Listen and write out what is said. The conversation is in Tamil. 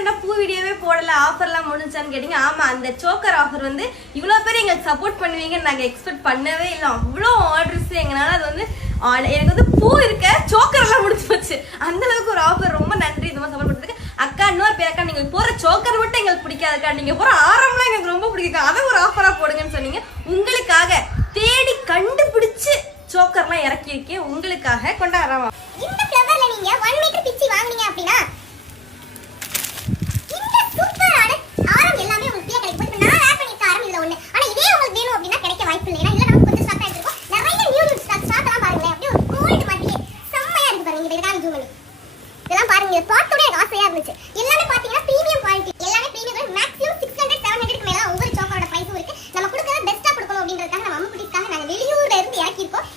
என்ன பூ வீடியோவே போடல, ஆஃபர்லாம் முடிஞ்சான்னு கேட்டீங்க. ஆமா, அந்த சோக்கர் ஆஃபர் வந்து இவ்வளவு பேர் எங்களுக்கு சப்போர்ட் பண்ணுவீங்கன்னு நாங்க எக்ஸ்பெக்ட் பண்ணவே இல்லை. அவ்வளோ ஆர்டர்ஸ் எங்களால அது வந்து எனக்கு வந்து பூ இருக்க சோக்கர் எல்லாம் முடிச்சு போச்சு. அந்த அளவுக்கு ஒரு ஆஃபர். ரொம்ப நன்றி இந்த மாதிரி சப்போர்ட் பண்றதுக்கு. அக்கா இன்னொரு பேர் அக்கா, நீங்க போற சோக்கர் மட்டும் எங்களுக்கு பிடிக்காதுக்கா, நீங்க போற ஆரம்லாம் எங்களுக்கு ரொம்ப பிடிக்கும், அதை ஒரு ஆஃபரா போடுங்கன்னு சொன்னீங்க. உங்களுக்காக தேடி கண்டுபிடிச்சு சோக்கர்லாம் இறக்கி இருக்கேன் உங்களுக்காக. கொண்டாடுறோம். இந்த ஃப்ளவர்ல நீங்க 1 மீட்டர் பிச்சி வாங்குனீங்க அப்படின்னா இந்த சூப்பரான ஆரம் எல்லாமே உங்களுக்கு ஃப்ரீயா கிடைக்கும். இப்போ நான் ஆட் பண்ணிருக்க ஆரம் இதுல ஒண்ணு. ஆனா இதே உங்களுக்கு வேணும் அப்படின்னா கிடைக்க வாய்ப்பு இல்லை. ஏன்னா இல்ல நமக்கு கொஞ்சம் ஸ்டாக் ஆயிட்டு இருக்கும். நிறைய நியூ ஸ்டாக் எல்லாம் பாருங்களேன். அப்படியே ஒரு கோல்ட் மாதிரியே செம்மையா இருக்கு பாருங்க. இங்க இதுதான் ஜூம் பண்ணி இதெல்லாம் பாருங்க. இது பார்த்தோட எனக்கு ஆசையா இருந்துச்சு. எல்லாமே பாத்தீங்கன்னா பிரீமியம் குவாலிட்டி. எல்லாமே பிரீமியம். மேக்ஸிமம் 600 700க்கு மேல ஒவ்வொரு சாக்கோட பிரைஸும் இருக்கு. நம்ம கொடுக்கறத பெஸ்டா கொடுக்கணும் அப்படின்றதுக்காக நம்ம அம்முக்குட்டிக்காக நாங்க வெளியூர்ல இருந்து இறக்கி இருக்கோம்.